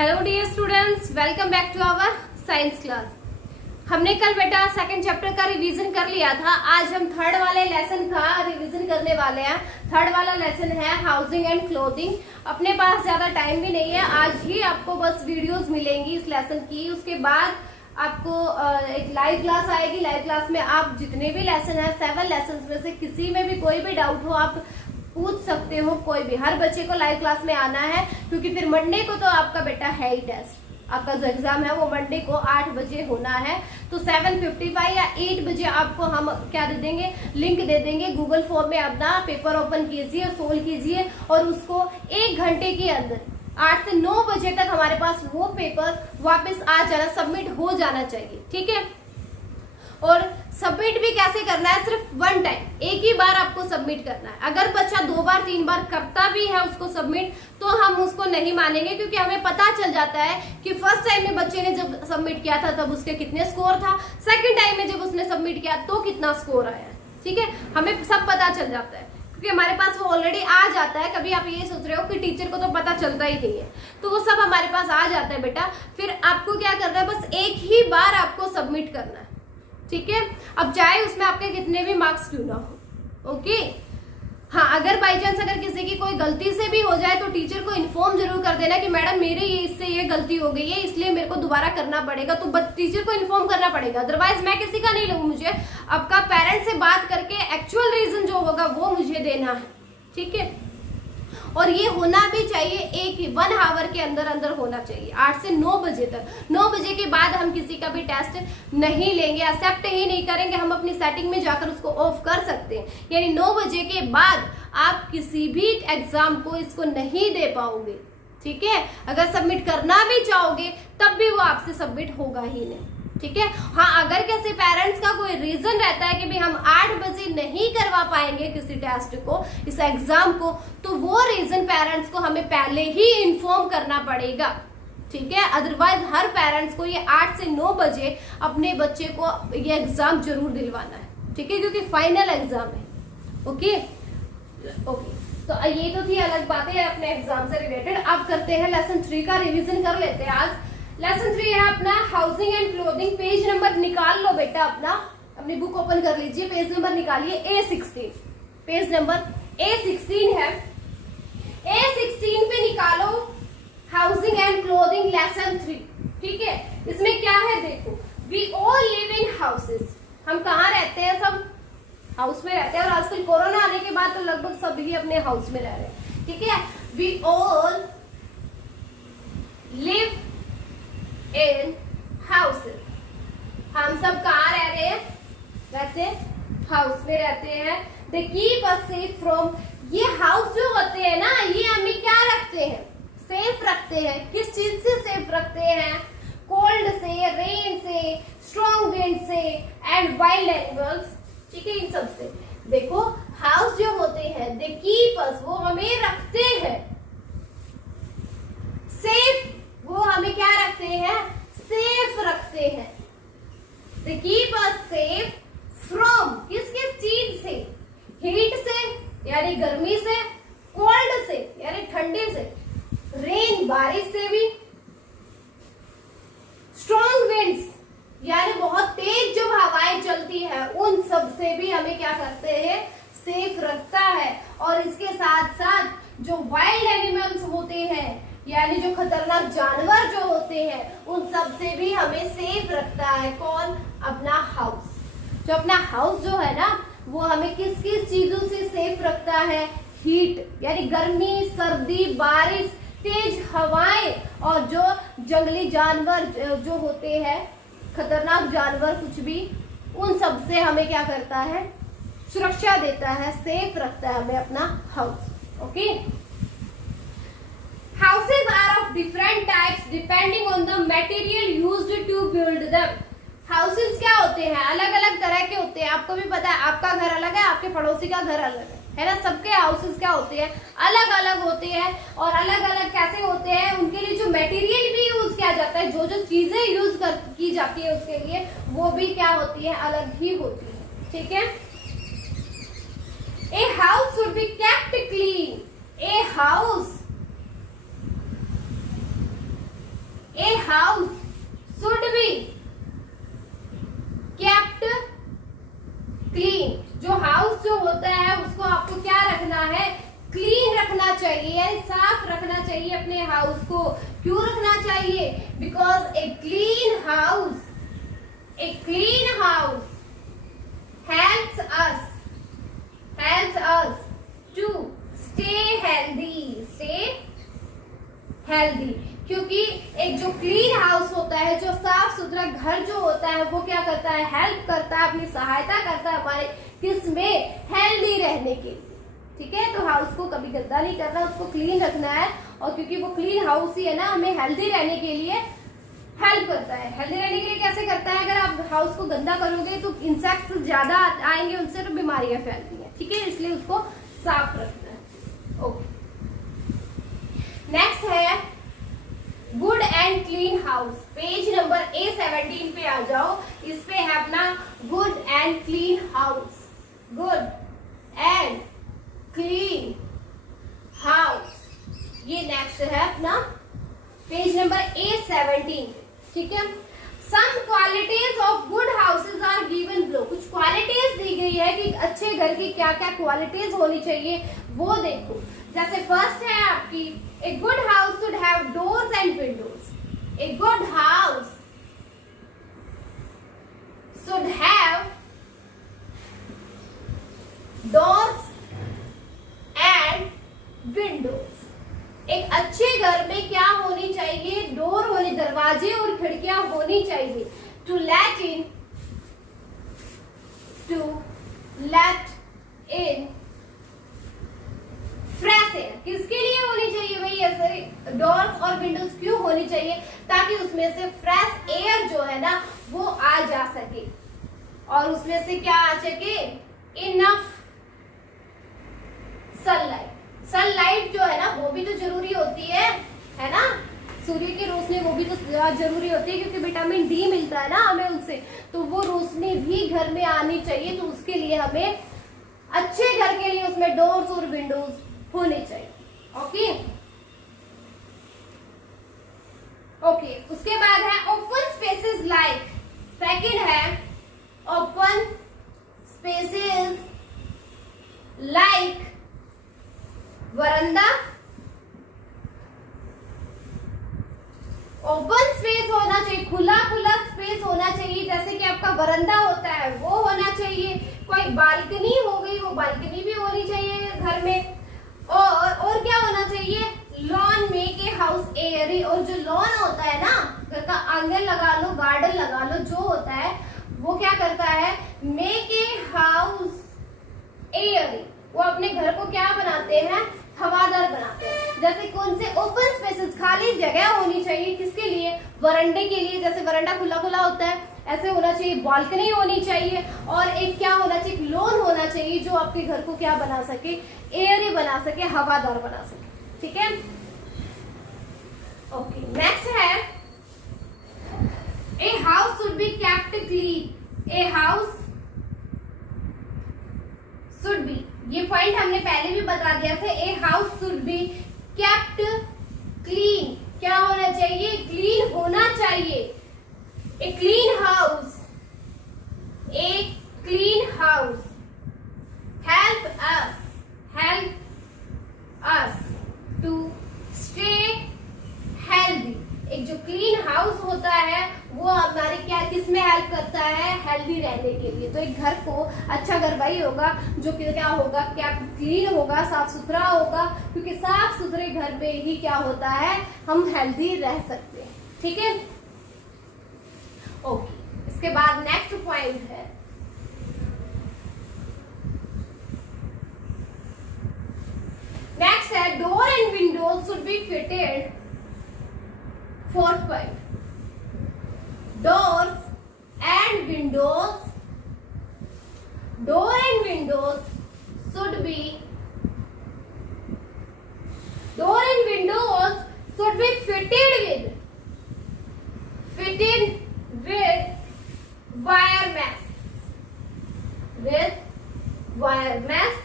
Hello dear students, welcome back to our science class. हमने कल बेटा सेकंड चैप्टर का रिवीजन कर लिया था। आज हम थर्ड वाले लेसन का रिवीजन करने वाले हैं। थर्ड वाला लेसन है हाउसिंग एंड क्लोथिंग। अपने पास ज्यादा टाइम भी नहीं है, आज ही आपको बस वीडियोस मिलेंगी इस लेसन की। उसके बाद आपको एक लाइव क्लास आएगी। लाइव क्लास में आप जितने भी लेसन है 7 लेसन में से किसी में भी कोई भी डाउट हो आप पूछ सकते हो। कोई भी, हर बच्चे को लाइव क्लास में आना है, क्योंकि फिर मंडे को तो आपका बेटा है ही टेस्ट। आपका जो एग्जाम है वो मंडे को 8 बजे होना है। तो 7:55 या 8 बजे आपको हम क्या दे देंगे, लिंक दे देंगे। गूगल फॉर्म में अपना पेपर ओपन कीजिए, सोल्व कीजिए और उसको 1 घंटे के अंदर 8 से 9 बजे तक हमारे पास वो पेपर वापस आ जाना, सबमिट हो जाना चाहिए। ठीक है। और सबमिट भी कैसे करना है, सिर्फ 1 टाइम, एक ही बार आपको सबमिट करना है। अगर बच्चा 2 बार 3 बार करता भी है उसको सबमिट, तो हम उसको नहीं मानेंगे, क्योंकि हमें पता चल जाता है कि फर्स्ट टाइम में बच्चे ने जब सबमिट किया था तब उसके कितने स्कोर था, सेकंड टाइम में जब उसने सबमिट किया तो कितना स्कोर आया। ठीक है, हमें सब पता चल जाता है, क्योंकि हमारे पास वो ऑलरेडी आ जाता है। कभी आप ये सोच रहे हो कि टीचर को तो पता चलता ही नहीं है, तो वो सब हमारे पास आ जाता है बेटा। फिर आपको क्या करना है, बस एक ही बार आपको सबमिट करना है। ठीक है, अब चाहे उसमें आपके कितने भी मार्क्स क्यों ना हो। ओके। हाँ, अगर बाई चांस अगर किसी की कोई गलती से भी हो जाए तो टीचर को इन्फॉर्म जरूर कर देना कि मैडम मेरे इससे ये गलती हो गई है, इसलिए मेरे को दोबारा करना पड़ेगा। तो टीचर को इन्फॉर्म करना पड़ेगा, अदरवाइज मैं किसी का नहीं लूँ। मुझे आपका पेरेंट्स से बात करके एक्चुअल रीजन जो होगा वो मुझे देना है। ठीक है, और ये होना भी चाहिए 1 आवर के अंदर अंदर होना चाहिए, 8 से 9 बजे तक। 9 बजे के बाद हम किसी का भी टेस्ट नहीं लेंगे, एक्सेप्ट ही नहीं करेंगे। हम अपनी सेटिंग में जाकर उसको ऑफ कर सकते हैं, यानी 9 बजे के बाद आप किसी भी एग्जाम को इसको नहीं दे पाओगे। ठीक है, अगर सबमिट करना भी चाहोगे तब भी वो आपसे सबमिट होगा ही नहीं। ठीक है। हाँ, अगर किसी पेरेंट्स का कोई रीजन रहता है कि भाई हम 8 बजे नहीं करवा पाएंगे किसी टेस्ट को, इस एग्जाम को, तो वो रीजन पेरेंट्स को हमें पहले ही इन्फॉर्म करना पड़ेगा। ठीक है, अदरवाइज हर पेरेंट्स को ये 8 से 9 बजे अपने बच्चे को ये एग्जाम जरूर दिलवाना है। ठीक है, क्योंकि फाइनल एग्जाम है। ओके ओके, तो ये तो थी अलग बातें अपने एग्जाम से रिलेटेड। अब करते हैं लेसन 3 का रिविजन कर लेते हैं। आज लेसन 3 है अपना housing and clothing. Page number निकाल लो बेटा, अपनी बुक ओपन कर लीजिए, पेज नंबर निकालिए A16। पेज नंबर A16 है, A16 पे निकालो हाउसिंग एंड क्लोथिंग लेसन 3। ठीक है, इसमें क्या है देखो, we all live in houses. हम कहाँ रहते हैं, सब हाउस में रहते हैं। और आजकल कोरोना आने के बाद तो लगभग सभी अपने हाउस में रह रहे हैं। ठीक है, we all live in houses. हम सब कहाँ रह रहे हैं, वैसे हाउस में रहते हैं। They keep us safe from, ये हाउस जो होते हैं ना, ये हमें क्या रखते हैं, सेफ रखते हैं। किस चीज से सेफ रखते हैं, कोल्ड से, रेन से, स्ट्रॉन्ग विंड से एंड वाइल्ड एनिमल्स। ठीक है, इन सब से। देखो हाउस जो होते हैं, दे कीप अस, वो हमें रखते हैं सेफ, वो हमें क्या रखते हैं, सेफ रखते हैं। They keep us safe from, किस किस चीज से, हीट से यानी गर्मी से, कोल्ड से यानी ठंडे से, रेन बारिश से भी, स्ट्रॉन्ग विंड्स यानी बहुत तेज जो हवाएं चलती है उन सब से भी हमें क्या करते हैं, सेफ रखता है। और इसके साथ साथ जो वाइल्ड एनिमल्स होते हैं, यानी जो खतरनाक जानवर जो होते हैं, उन सब से भी हमें सेफ रखता है। कौन, अपना हाउस। जो अपना हाउस जो है ना, वो हमें किस किस चीजों से सेफ रखता है, हीट यानी गर्मी, सर्दी, बारिश, तेज हवाएं, और जो जंगली जानवर जो होते हैं, खतरनाक जानवर कुछ भी, उन सब से हमें क्या करता है, सुरक्षा देता है, सेफ रखता है हमें अपना house. Okay. Houses are of different types depending on the material used to build them. Houses क्या होते हैं, अलग अलग तरह के होते हैं। आपको भी पता है, आपका घर अलग है, आपके पड़ोसी का घर अलग है ना। सबके हाउसेस क्या होते हैं, अलग अलग होते हैं। और अलग अलग कैसे होते हैं, उनके लिए जो मटेरियल भी यूज किया जाता है, जो जो चीजें यूज की जाती है उसके लिए, वो भी क्या होती है, अलग ही होती है। ठीक है। A house should be kept clean. A house जो होता है उसको आपको क्या रखना है, क्लीन रखना चाहिए, साफ रखना चाहिए अपने हाउस को। क्यों रखना चाहिए? Because a clean house helps us to stay healthy। क्योंकि एक जो क्लीन हाउस होता है, जो साफ सुथरा घर जो होता है, वो क्या करता है, हेल्प करता है, अपनी सहायता करता है हमारे किसमें, हेल्दी रहने के लिए। ठीक है, तो हाउस को कभी गंदा नहीं करना, उसको क्लीन रखना है। और क्योंकि वो क्लीन हाउस ही है ना, हमें हेल्दी रहने के लिए हेल्प करता है। हेल्दी रहने के लिए कैसे करता है? अगर आप हाउस को गंदा करोगे तो इंसेक्ट्स ज्यादा आएंगे, उनसे तो बीमारियां फैलती हैं। ठीक है, इसलिए उसको साफ रखना है। ओके, नेक्स्ट है good and clean house. Page number A17 पे आ जाओ। इस पे है अपना good and clean house. Good and clean house, ये नेक्स्ट है अपना पेज नंबर A17। ठीक है, some qualities of good houses are given below. कुछ क्वालिटीज दी गई है कि अच्छे घर की क्या क्या क्वालिटीज होनी चाहिए, वो देखो। जैसे फर्स्ट है आपकी, a good house should have doors and Windows. A good house should have doors and Windows. एक अच्छे घर में क्या होनी चाहिए, डोर होने, दरवाजे और खिड़कियां होनी चाहिए। To let in fresh air. किसके लिए होनी चाहिए भाई ऐसे डोर्स और विंडोज क्यों होनी चाहिए? ताकि उसमें से फ्रेश एयर जो है ना वो आ जा सके, और उसमें से क्या आ सके, इनफ सनलाइट जो है ना वो भी तो जरूरी होती है ना। सूर्य की रोशनी वो भी तो जरूरी होती है, क्योंकि विटामिन डी मिलता है ना हमें उससे, तो वो रोशनी भी घर में आनी चाहिए। तो उसके लिए हमें अच्छे घर के लिए उसमें डोर्स और विंडोज होने चाहिए। ओके, उसके बाद है ओपन स्पेसेस लाइक। सेकंड है ओपन स्पेसेस लाइक वरांडा। ओपन स्पेस होना चाहिए, खुला स्पेस होना चाहिए। जैसे कि आपका वरांडा होता है वो होना चाहिए। कोई बालकनी हो गई, वो बालकनी भी होनी चाहिए घर में। और क्या होना चाहिए, lawn make a house Airy. और जो लॉन होता है ना, घर का आंगन लगा लो, गार्डन लगा लो, जो होता है वो क्या करता है, मेक ए हाउस एयरी। वो अपने घर को क्या बनाते हैं, हवादार बनाते हैं। जैसे कौन से ओपन स्पेसेस, खाली जगह होनी चाहिए, किसके लिए, वरांडे के लिए। जैसे वरांडा खुला होता है, ऐसे होना चाहिए। बालकनी होनी चाहिए, और एक क्या होना चाहिए, लॉन होना चाहिए, जो आपके घर को क्या बना सके, एयरी बना सके, हवादार बना सके। ठीक है, ओके। नेक्स्ट है a house should be kept clean. A house should be, ये पॉइंट हमने पहले भी बता दिया था। A house should be kept clean. क्या होना चाहिए, क्लीन होना चाहिए। A clean house help us to stay healthy। एक जो क्लीन हाउस होता है वो हमारे क्या किसमें हेल्प करता है, हेल्दी रहने के लिए। तो एक घर को अच्छा घर वही होगा जो कि क्या होगा, क्या क्लीन होगा, साफ सुथरा होगा। क्योंकि साफ सुथरे घर पे ही क्या होता है, हम हेल्दी रह सकते हैं। ठीक है, ओके। इसके बाद नेक्स्ट पॉइंट है door and Windows should be fitted. Fourth point, doors and windows should be fitted with wire mesh।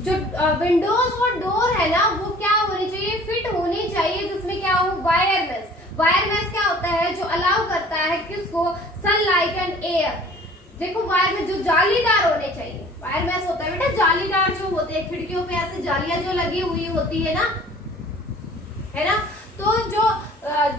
जो विंडोज और डोर है ना वो क्या होनी चाहिए, फिट होनी चाहिए, जिसमें क्या हो, वायर मेश। वायर मेश क्या होता है, जो अलाउ करता है किसको, सनलाइट एंड एयर देखो वायर में जो जालीदार होने चाहिए, वायर मैस होता है बेटा जालीदार जो होते हैं, खिड़कियों पे ऐसे जालियां जो लगी हुई होती है ना, तो जो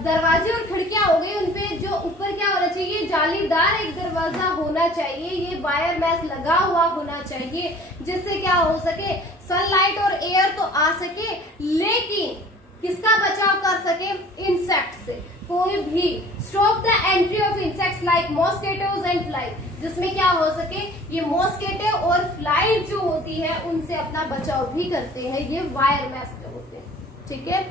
दरवाजे और खिड़कियां हो गई उनपे जो ऊपर क्या होना चाहिए, जालीदार एक दरवाजा होना चाहिए, ये वायर मैस लगा हुआ होना चाहिए, जिससे क्या हो सके, सनलाइट और एयर तो आ सके, लेकिन किसका बचाव कर सके, इंसेक्ट से, कोई भी stop the entry of insects like mosquitoes and fly, जिसमें क्या हो सके, ये मॉस्किटो और फ्लाई जो होती है उनसे अपना बचाव भी करते हैं, ये वायर मैस में होते हैं। ठीक है,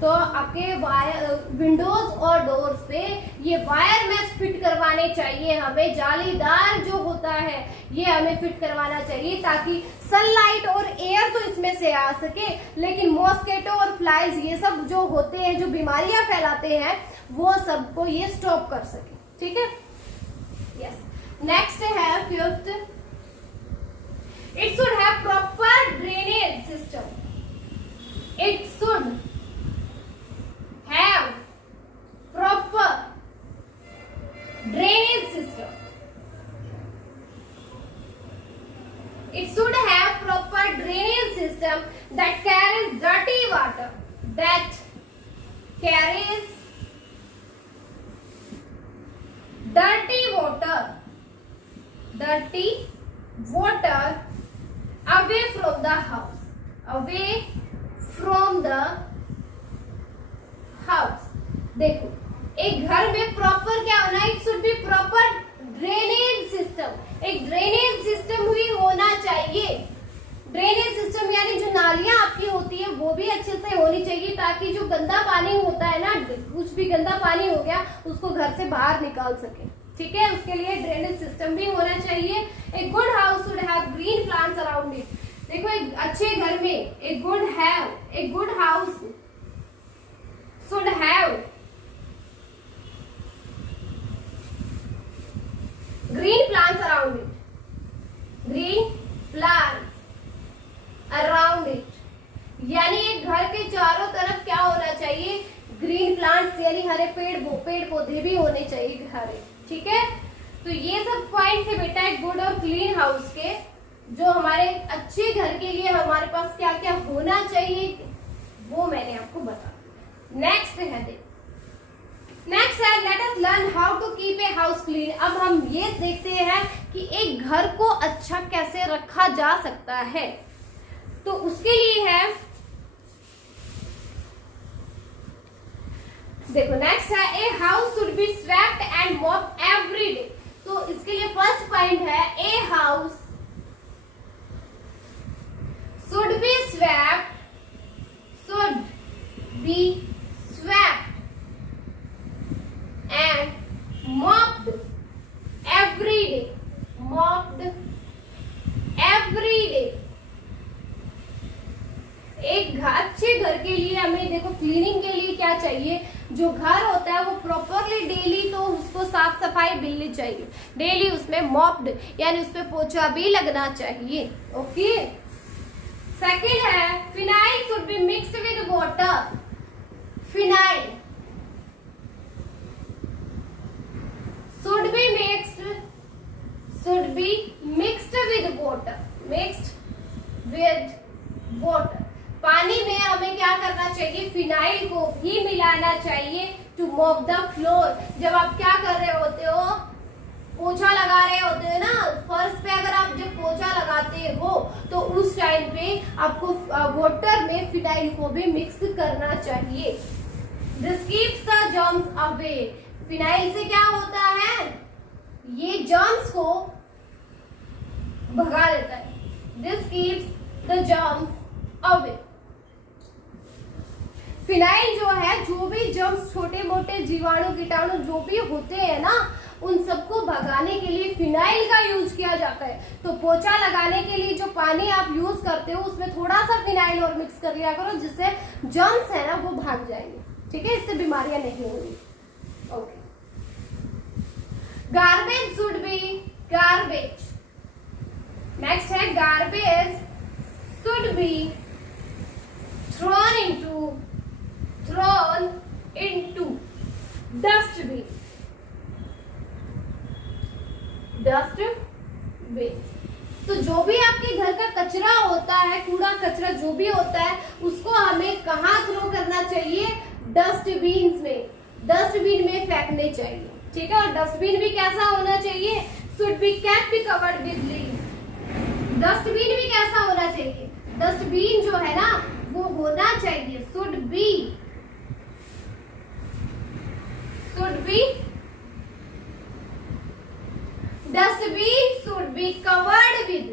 तो आपके वायर विंडोज और डोर्स पे ये वायर मैस फिट करवाने चाहिए हमें, जालीदार जो होता है ये हमें फिट करवाना चाहिए, ताकि सनलाइट और एयर तो इसमें से आ सके, लेकिन मॉस्किटो और फ्लाइज ये सब जो होते हैं, जो बीमारियां फैलाते हैं, वो सबको ये स्टॉप कर सके। ठीक है, यस। नेक्स्ट है fifth, it should have proper drainage system, it should have proper drainage system, it should have proper drainage system that carries dirty water, that carries dirty water away from the house, away from the house. देखो एक घर में proper क्या होना है, it should be proper drainage system, एक drainage system भी होना चाहिए। ड्रेनेज सिस्टम यानी जो नालियां आपकी होती है वो भी अच्छे से होनी चाहिए, ताकि जो गंदा पानी होता है ना, कुछ भी गंदा पानी हो गया उसको घर से बाहर निकाल सके। ठीक है, उसके लिए ड्रेनेज सिस्टम भी होना चाहिए। A good house should have green plants around it. देखो एक अच्छे घर में a good house should have green plants around it, green plants around it, यानी एक घर के चारों तरफ क्या होना चाहिए, ग्रीन प्लांट्स, यानी हरे पेड़ पौधे भी होने चाहिए हरे। ठीक है, तो ये सब पॉइंट थे बेटा एक गुड और क्लीन हाउस के, जो हमारे अच्छे घर के लिए हमारे पास क्या क्या होना चाहिए वो मैंने आपको बताया। नेक्स्ट है let us learn how to keep a house clean. अब हम ये देखते हैं कि एक घर को अच्छा कैसे रखा जा सकता है, तो उसके लिए है, देखो नेक्स्ट है a house should be swept and mop every day. तो इसके लिए फर्स्ट पॉइंट है a house should be swept, should be swept and mopped every day, एक अच्छे घर के लिए हमें देखो क्लीनिंग के लिए क्या चाहिए, जो घर होता है वो प्रॉपरली डेली तो उसको साफ सफाई मिलनी चाहिए, डेली उसमें मॉप्ड यानी उस पे पोछा भी लगना चाहिए। ओके, सेकंड है phenyl should be mixed with water, phenyl should be mixed with water, पानी में हमें क्या करना चाहिए, फिनाइल को भी मिलाना चाहिए टू मॉप द फ्लोर। जब आप क्या कर रहे होते हो, पोछा लगा रहे होते हो ना फर्श पे, अगर आप जब पोछा लगाते हो तो उस टाइम पे आपको वाटर में फिनाइल को भी मिक्स करना चाहिए। This keeps the germs away, phenyl से क्या होता है, ये जर्म्स को भगा देता है। This keeps the germs away, phenyl जो है, जो भी जर्म्स, छोटे मोटे जीवाणु कीटाणु जो भी होते हैं ना, उन सबको भगाने के लिए फिनाइल का यूज किया जाता है। तो पोछा लगाने के लिए जो पानी आप यूज करते हो उसमें थोड़ा सा फिनाइल और मिक्स कर लिया करो, जिससे जर्म्स है ना वो भाग जाएंगे। ठीक है, इससे बीमारियां नहीं होंगी। Okay, garbage should be garbage. Next है garbage should be thrown into dustbin. Dustbin. तो जो भी आपके घर का कचरा होता है, कूड़ा कचरा जो भी होता है, उसको हमें कहाँ थ्रो करना चाहिए? डस्टबिन में, डस्टबिन में फेंकने चाहिए, ठीक है। और डस्टबिन भी कैसा होना चाहिए? Should be kept covered with leaves. Dustbin भी कैसा होना चाहिए? डस्टबिन जो है ना वो होना चाहिए, should be dustbin should be covered with,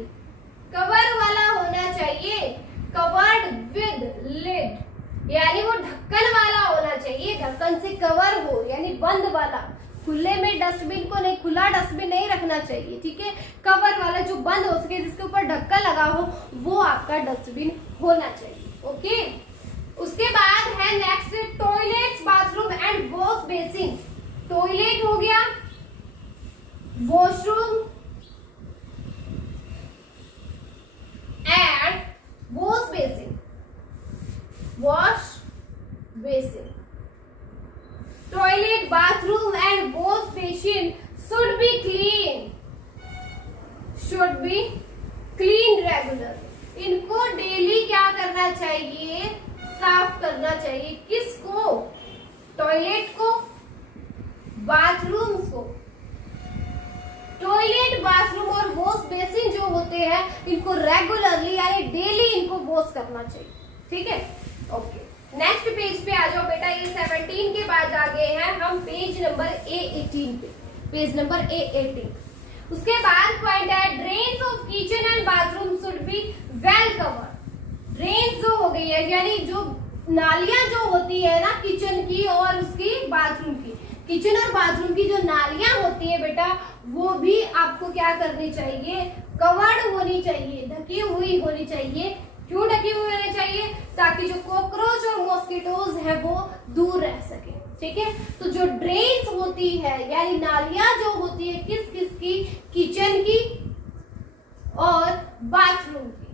cover वाला होना चाहिए, कवर्ड विद लिड, यानी वो ढक्कन वाला होना चाहिए, ढक्कन से कवर हो, यानी बंद वाला। खुले में डस्टबिन को नहीं, खुला डस्टबिन नहीं रखना चाहिए, ठीक है। कवर वाला जो बंद हो सके, जिसके ऊपर ढक्कन लगा हो, वो आपका डस्टबिन होना चाहिए, ओके। उसके बाद है next toilets, bathroom and wash basin. Toilet हो गया, washroom and wash basin, wash basin. Toilet, bathroom and wash basin should be clean, should be clean regular. इनको डेली क्या करना चाहिए? साफ करना चाहिए। किसको? टॉयलेट को, बाथरूम्स को। टॉयलेट, बाथरूम और वॉश बेसिन जो होते हैं, इनको रेगुलरली यानी डेली इनको वॉश करना चाहिए, ठीक है, ओके। नेक्स्ट पेज पे आ जाओ बेटा। ये 17 के बाद आ गए हैं हम पेज नंबर A18 पे, पेज नंबर A18। उसके बाद पॉइंट है drains of kitchen and bathroom should be well covered. Drains जो हो गई है, यानी जो नालियां जो होती है ना किचन की और उसकी बाथरूम की, किचन और बाथरूम की जो नालियां होती है बेटा, वो भी आपको क्या करनी चाहिए? कवर्ड होनी चाहिए, ढकी हुई होनी चाहिए। क्यों ढकी हुई होनी चाहिए? ताकि जो कॉकरोच और मॉस्किटोज है वो दूर रह सके, ठीक है। तो जो ड्रेन्स होती है यानी नालियां जो होती है, किस किस की? किचन की और बाथरूम की।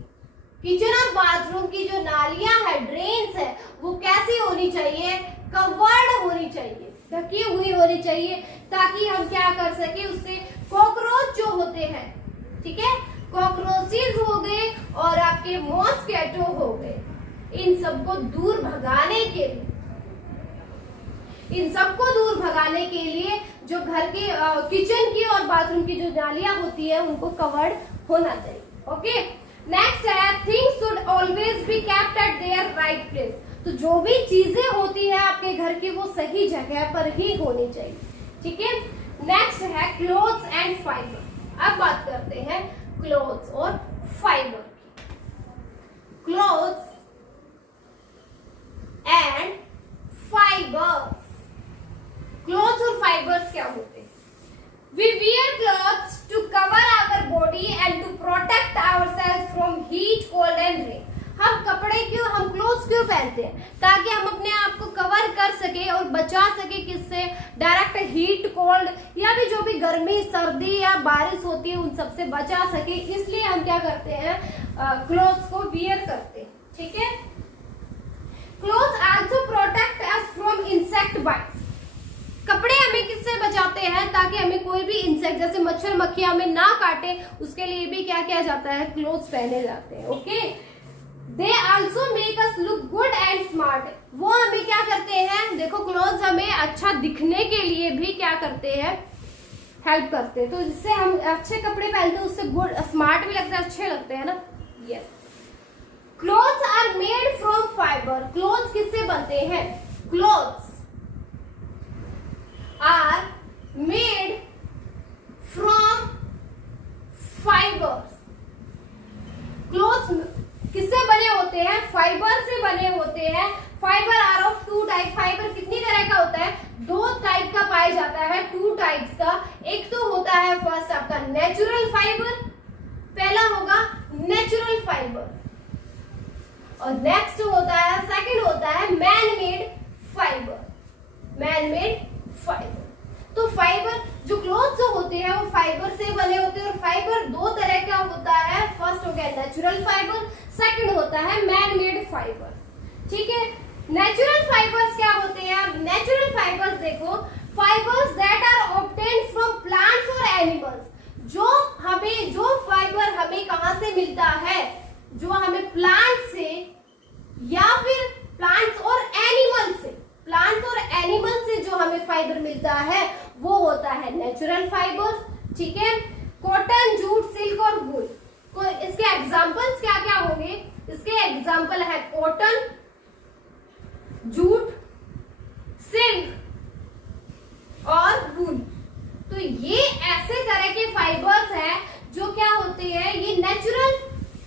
किचन और बाथरूम की जो नालियां है, ड्रेन्स है, वो कैसी होनी चाहिए? कवर्ड होनी चाहिए, ढकी हुई होनी चाहिए, ताकि हम क्या कर सके? उससे कॉकरोच जो होते हैं, ठीक है, कॉकरोचेस हो गए और आपके मॉस्किटो हो गए, इन सबको दूर भगाने के लिए, इन सबको दूर भगाने के लिए जो घर के किचन की और बाथरूम की जो नालियां होती है, उनको कवर्ड होना चाहिए, ओके। नेक्स्ट है things should always be kept at there right place. तो जो भी चीजें होती है आपके घर की, वो सही जगह पर ही होनी चाहिए, ठीक है। नेक्स्ट है क्लोथ्स एंड फाइबर। अब बात करते हैं क्लोथ्स और फाइबर की। Clothes and fibres. क्लोथ्स और फाइबर्स क्या होते हैं? We wear clothes to cover our body and to protect ourselves from heat, cold and rain. हम कपड़े क्यों, हम क्लोथ्स क्यों पहनते हैं? ताकि हम अपने आप को कवर कर सके और बचा सके किससे? डायरेक्ट हीट, कोल्ड या भी जो भी गर्मी, सर्दी या बारिश होती है, उन सब से बचा सके, इसलिए हम क्या करते हैं? क्लोथ्स को वियर करते हैं, ठीक है। Clothes also protect us from insect bytes. कपड़े हमें किससे बचाते हैं? ताकि हमें कोई भी इंसेक्ट जैसे मच्छर मक्खियां हमें ना काटे, उसके लिए भी क्या किया जाता है? क्लोथ्स पहने जाते हैं, okay. They also make us look good and smart. वो हमें क्या करते हैं? देखो, क्लोथ्स हमें अच्छा दिखने के लिए भी क्या करते हैं? हेल्प करते हैं। तो जिससे हम अच्छे कपड़े पहनते हैं, उससे गुड स्मार्ट भी लगता है, अच्छे लगते हैं ना, yes. Clothes are made from fibre. Clothes किससे बनते हैं? Clothes are made from fibers. Clothes किससे बने होते हैं? फाइबर से बने होते हैं। Fibre are of two type. Fibre कितनी तरह का होता है? दो टाइप का पाया जाता है, टू टाइप्स का। एक तो होता है फर्स्ट आपका नेचुरल फाइबर, पहला होगा नेचुरल फाइबर, और नेक्स्ट होता है, सेकंड होता है man made fibre, man made fibre. तो फाइबर जो क्लोथ जो होते हैं वो फाइबर से बने होते हैं, और फाइबर दो तरह का होता है। फर्स्ट हो गया नेचुरल फाइबर, सेकंड होता है मैन मेड फाइबर, ठीक है। नेचुरल फाइबर्स क्या होते हैं? नेचुरल फाइबर्स देखो, fibres that are obtained from plants और एनिमल्स। जो फाइबर हमें कहां से मिलता है, जो हमें प्लांट से या फिर प्लांट्स और एनिमल से जो हमें फाइबर मिलता है वो होता है नेचुरल फाइबर्स। ठीक है, कॉटन, जूट, सिल्क और वूल। इसके एग्जांपल्स क्या क्या होंगे? इसके एग्जांपल है कॉटन, जूट, सिल्क और वूल। तो ये ऐसे तरह के फाइबर्स हैं जो क्या होते हैं, ये नेचुरल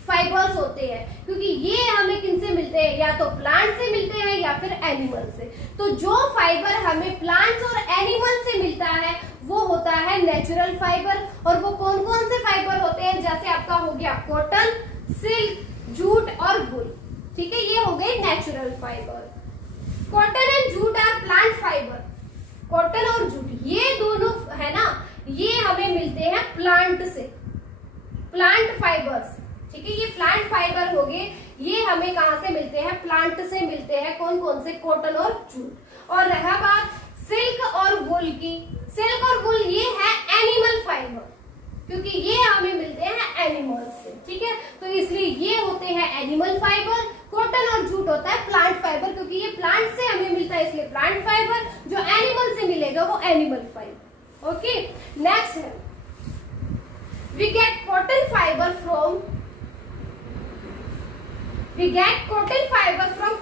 फाइबर्स होते हैं, क्योंकि ये हमें किनसे मिलते हैं, या तो प्लांट से मिलते हैं या फिर एनिमल से। तो जो फाइबर हमें प्लांट्स और एनिमल से मिलता है वो होता है नेचुरल फाइबर। और वो कौन कौन से फाइबर होते हैं? जैसे आपका हो गया कॉटन, सिल्क, जूट और वूल। ठीक है, ये हो गए natural fibre. Cotton and jute are plant fibre. Cotton और जूट ये दोनों है ना, ये हमें मिलते हैं प्लांट से, प्लांट फाइबर्स। ठीक है, ये प्लांट फाइबर हो गए, ये हमें कहां से मिलते हैं? प्लांट से मिलते हैं। कौन कौन से? कॉटन और जूट। और रहा बात सिल्क और वूल की, सिल्क और वूल ये है एनिमल फाइबर, क्योंकि ये हमें मिलते हैं एनिमल से। ठीक है, तो इसलिए ये होते हैं एनिमल फाइबर। कॉटन और जूट होता है प्लांट फाइबर, क्योंकि ये प्लांट से हमें मिलता है इसलिए प्लांट फाइबर। जो एनिमल से मिलेगा वो एनिमल फाइबर। ओके, नेक्स्ट है we get cotton fiber from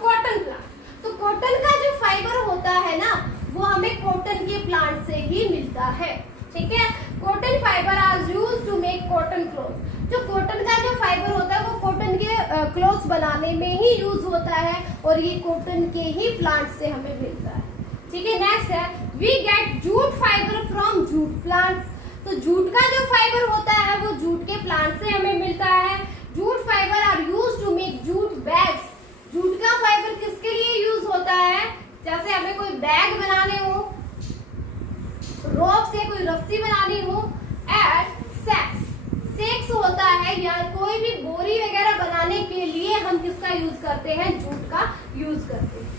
cotton plant। तो कॉटन का जो फाइबर होता है ना वो हमें कॉटन के प्लांट से ही मिलता है। ठीक है, cotton fibre are used to make cotton cloth. जो कॉटन का जो फाइबर होता है वो कॉटन के क्लॉथ्स बनाने में ही यूज होता है, और ये कॉटन के ही प्लांट से हमें मिलता है। ठीक है, नेक्स्ट है we get jute fibre from jute plants. तो जूट का जो फाइबर होता है वो जूट के प्लांट से हमें मिलता है। Jute fibre are used to make jute bags. Jute का फाइबर किसके लिए यूज होता है? जैसे हमें कोई बैग बनाने हो, रोप से कोई रस्सी बनानी हो, एंड सेक्स होता है, या कोई भी बोरी वगैरह बनाने के लिए हम किसका यूज करते हैं? जूट का यूज करते हैं।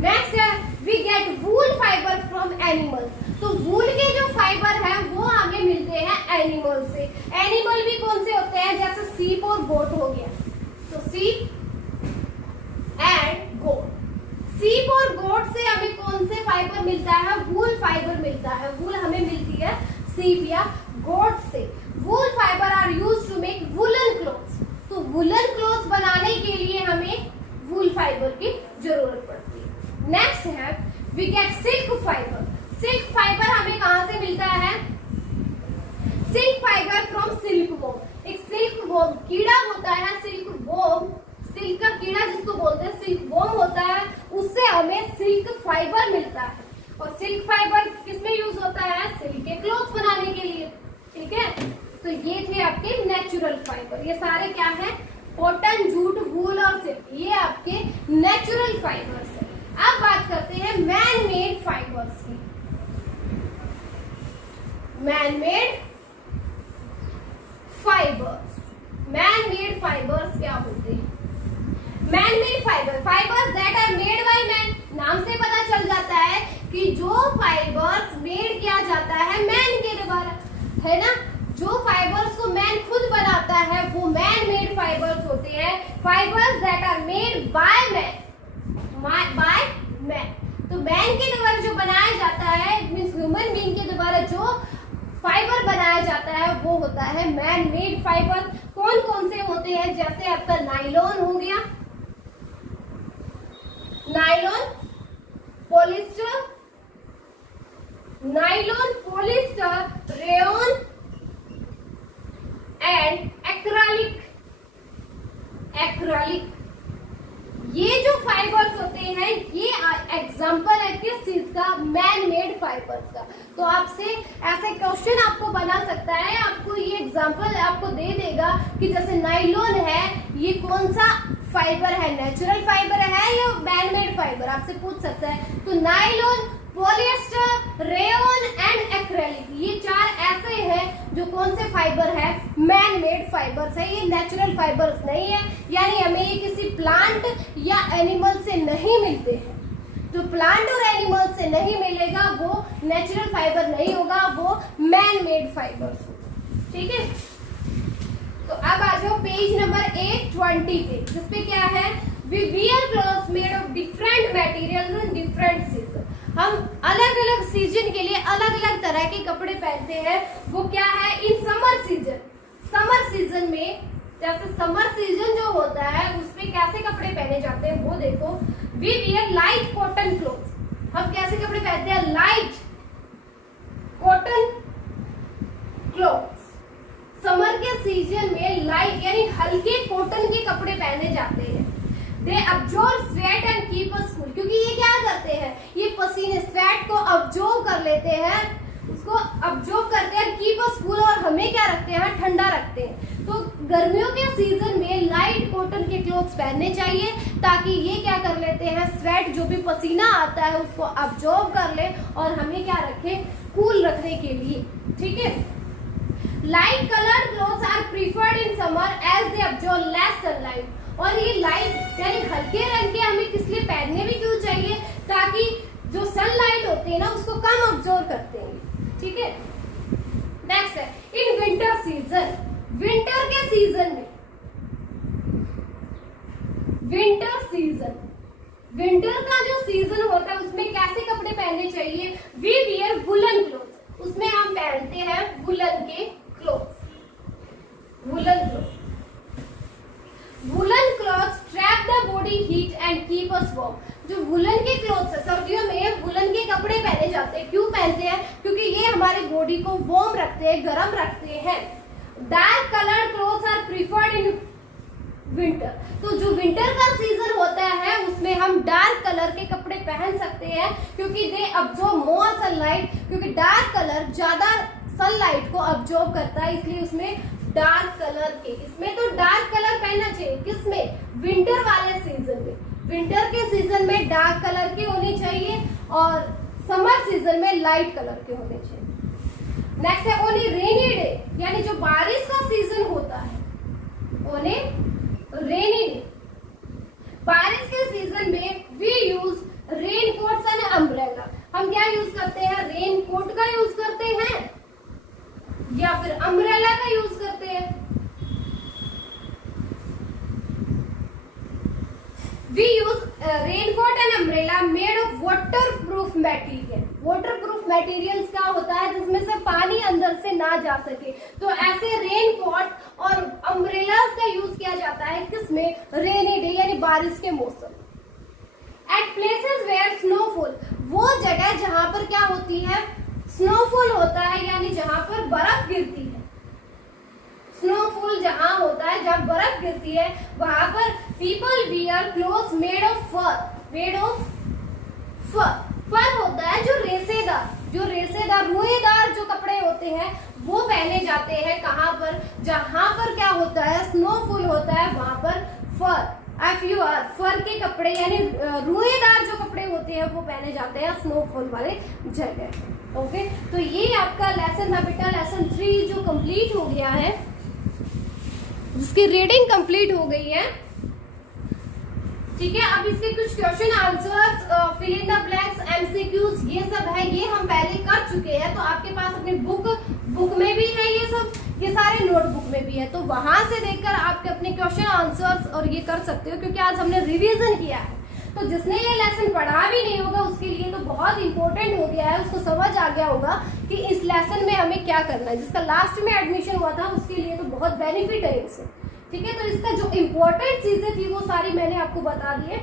नेक्स्ट है we get wool fibre from animal. तो वूल के जो फाइबर है वो हमें मिलते हैं एनिमल से। एनिमल भी कौन से होते हैं? जैसे सीप और गोट हो गया, तो सीप एंड गोट। सीप और गोट से हमें कौन से फाइबर मिलता है? वूल फाइबर मिलता है। वूल हमें मिलती है सीप या गोट से। Wool fibre are used to make woollen clothes. तो वुलन क्लॉथ्स बनाने के लिए हमें वूल फाइबर की जरूरत पड़ती है। नेक्स्ट है we get silk fibre. Silk fibre हमें कहां से मिलता है? Silk fibre from silk worm. एक सिल्क वॉर्म कीड़ा होता है, सिल्क वॉर्म, सिल्क का कीड़ा जिसको बोलते हैं सिल्क वॉर्म होता है, उससे हमें सिल्क फाइबर मिलता है। और सिल्क फाइबर किसमें यूज होता है? सिल्क के क्लॉथ्स बनाने के लिए। ठीक है, तो ये थे आपके नेचुरल फाइबर। ये सारे क्या है? कॉटन, जूट, वूल और सिल्क, ये आपके नेचुरल फाइबर्स है। अब बात करते हैं मैन मेड फाइबर्स की। मैन मेड फाइबर्स क्या होते हैं? Man made fibres that are made by man. नाम से पता चल जाता है कि जो फाइबर्स मेड किया जाता है मैन के द्वारा, है ना। जो फाइबर्स को मैन खुद बनाता है वो मैन मेड फाइबर्स होते हैं। Fibres that are made by man. तो मैन के द्वारा जो बनाया जाता है, मींस ह्यूमन बीइंग के द्वारा जो फाइबर बनाया जाता है वो होता है मैन मेड फाइबर। कौन कौन से होते हैं? जैसे आपका नाइलॉन हो गया, nylon, polyester, rayon and acrylic. ये जो फाइबर्स होते हैं ये एग्जांपल है किस चीज का? मैन मेड फाइबर्स का। तो आपसे ऐसे क्वेश्चन आपको बना सकता है, आपको ये एग्जांपल आपको दे देगा कि जैसे नाइलॉन है, ये कौन सा फाइबर है? नेचुरल फाइबर है या मैन मेड फाइबर? आपसे पूछ सकता है। तो nylon, polyester, rayon and acrylic, ये चार ऐसे हैं जो कौन से फाइबर है? मैन मेड फाइबर्स है। ये नेचुरल फाइबर्स नहीं है, यानी हमें ये किसी प्लांट या एनिमल से नहीं मिलते हैं। जो प्लांट और एनिमल से नहीं मिलेगा वो नेचुरल फाइबर नहीं होगा, वो मैन मेड फाइबर्स होगा। ठीक है, तो अब आ जाओ पेज नंबर 820 पे, जिसपे क्या है, we wear clothes made of different materials in different season. हम अलग अलग सीजन के लिए अलग अलग तरह के कपड़े पहनते हैं। वो क्या है, in summer season, summer season में जैसे समर सीजन जो होता है उसमें कैसे कपड़े पहने जाते हैं वो देखो। We wear light cotton clothes, हम कैसे कपड़े पहनते हैं, लाइट कॉटन क्लोथ्स। समर के सीजन में लाइट यानी हल्के कॉटन के कपड़े पहने जाते हैं। They absorb sweat and keep us cool, क्योंकि ये क्या करते हैं, ये पसीने स्वेट को अब्जॉर्ब कर लेते हैं, उसको अब्जॉर्ब करते हैं, कीप अस कूल, और हमें क्या रखते हैं, ठंडा रखते हैं। तो गर्मियों के सीजन में लाइट कॉटन के क्लोथ्स पहनने चाहिए ताकि ये क्या कर लेते हैं, स्वेट जो भी पसीना आता है उसको अब्जॉर्ब कर ले और हमें क्या रखे, कूल रखने के लिए। ठीक है, light coloured clothes are preferred in summer as they absorb less sunlight. और ये लाइट यानी हल्के रंग के हमें किस लिए पहनने भी क्यों चाहिए, ताकि जो सनलाइट होती है ना उसको कम अब्जॉर्ब करते हैं। ठीक है, नेक्स्ट है इन विंटर सीजन, विंटर के सीजन में, विंटर सीजन, विंटर का जो सीजन होता है उसमें कैसे कपड़े पहनने चाहिए, वी वियर वुलन क्लोथ, उसमें हम पहनते हैं वुलन के cloth, woollen cloth. Woollen clothes trap the body heat and keep us warm. जो वुलन के क्लॉथ्स है, सर्दियों में वुलन के कपड़े पहने जाते हैं। क्यों पहनते हैं, क्योंकि ये हमारे बॉडी को वार्म रखते हैं, गर्म रखते हैं। Dark coloured clothes are preferred in winter. तो जो विंटर का सीजन होता है उसमें हम डार्क कलर के कपड़े पहन सकते हैं क्योंकि दे अब्जॉर्ब मोर सनलाइट, क्योंकि डार्क कलर ज्यादा सनलाइट को अब्जॉर्ब करता है, इसलिए उसमें डार्क कलर के, इसमें तो डार्क कलर पहनना चाहिए, किसमें, विंटर वाले सीजन में। विंटर के सीजन में डार्क कलर के होने चाहिए और समर सीजन में लाइट कलर के होने चाहिए। नेक्स्ट है ओनली रेनी डे, यानी जो बारिश का सीजन होता है, ओनली रेनी डे, बारिश के सीजन में we use rain coats and umbrella. हम क्या यूज करते हैं, रेन कोट का यूज करते हैं या फिर अम्ब्रेला का यूज करते हैं। We use raincoat and umbrella made of water proof material. Water proof materials क्या होता है, जिसमें से पानी अंदर से ना जा सके, तो ऐसे रेनकोट और अम्ब्रेलास का यूज किया जाता है किसमें, रेनी डे यानी बारिश के मौसम। एट प्लेसेस वेयर स्नोफॉल, वो जगह जहां पर क्या होती है, स्नोफॉल होता है, यानी जहां पर बर्फ गिरती है। स्नोफॉल जहां होता है, जहां बर्फ गिरती है, वहां पर people wear clothes made of fur, made of fur. Fur होता है जो रेशेदार, जो रेशेदार रुएदार जो कपड़े होते हैं वो पहने जाते हैं। कहां पर, जहां पर क्या होता है, स्नोफॉल होता है, वहां पर फर, FUR, फर के कपड़े यानी रुएदार जो कपड़े होते हैं वो पहने जाते हैं स्नोफॉल वाले जगह। ओके, तो ये आपका लेसन था बेटा, लेसन 3 जो कंप्लीट हो गया है, जिसकी रीडिंग कंप्लीट हो गई है। ठीक है, अब इसके कुछ question answers, fill in the blanks, MCQs ये सब है, ये हम पहले कर चुके हैं। तो आपके पास अपनी बुक में भी है ये सब, ये सारे नोटबुक में भी है, तो वहां से देखकर आपके अपने क्वेश्चन आंसर्स और ये कर सकते हो, क्योंकि आज हमने रिवीजन किया है। तो जिसने ये लेसन पढ़ा भी नहीं होगा उसके लिए तो बहुत इंपॉर्टेंट हो गया है, उसको समझ आ गया होगा कि इस लेसन में हमें क्या करना है। जिसका लास्ट में एडमिशन हुआ था उसके लिए तो बहुत बेनिफिट है इससे। ठीक है, तो इसका जो इम्पोर्टेंट चीजें थी वो सारी मैंने आपको बता दी है।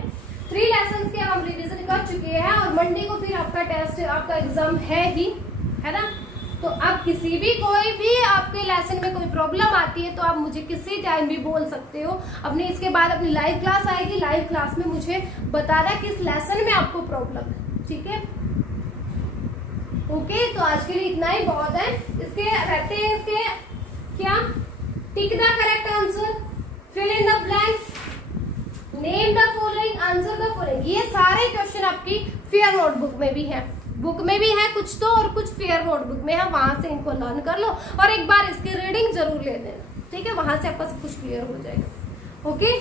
3 लेसन के हम रिविजन कर चुके हैं और मंडे को फिर आपका टेस्ट, आपका एग्जाम है ही, है ना। तो आप किसी भी, कोई भी आपके लेसन में कोई प्रॉब्लम आती है तो आप मुझे किसी टाइम भी बोल सकते हो। अपने इसके बाद अपनी लाइव क्लास आएगी, लाइव क्लास में मुझे बताना किस लेसन में आपको प्रॉब्लम है। ठीक है, ओके, तो आज के लिए इतना ही बहुत है। इसके रहते हैं इसके क्या, tick the correct answer, fill in the blanks, name the following, answer the following. ये सारे क्वेश्चन आपकी फेयर नोटबुक में भी है, बुक में भी है कुछ तो और कुछ फेयर नोटबुक में है, वहां से इनको लर्न कर लो और एक बार इसकी रीडिंग जरूर ले लेना। ठीक है, वहां से आपका सब कुछ क्लियर हो जाएगा। ओके।